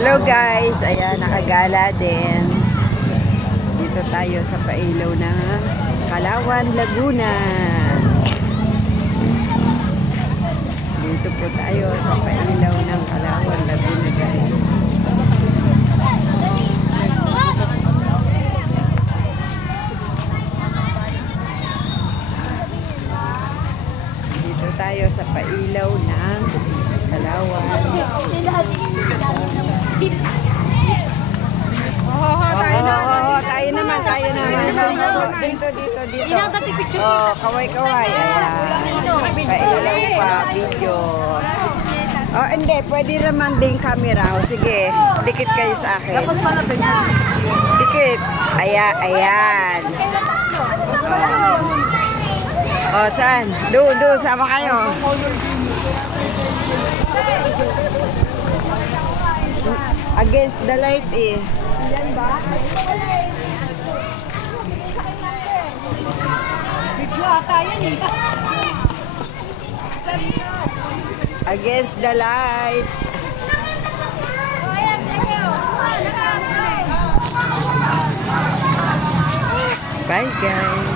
Hello guys, ayan, nakagala din. Dito tayo sa pailaw ng Kalawan, Laguna. Dito po tayo sa pailaw ng Kalawan, Laguna guys. Dito tayo sa pailaw ng Kalawan. Tayo naman. Dito. Oh, kaway-kaway. Ayan. Pailaw pa, video. Oh, hindi. Pwede naman din camera. O, sige. Dikit kayo sa akin. Dikit. Ayan. Oh, saan? Doon. Sama kayo. Against the light eh. Yan ba? Video ata yan eh. Against the light. Bye guys.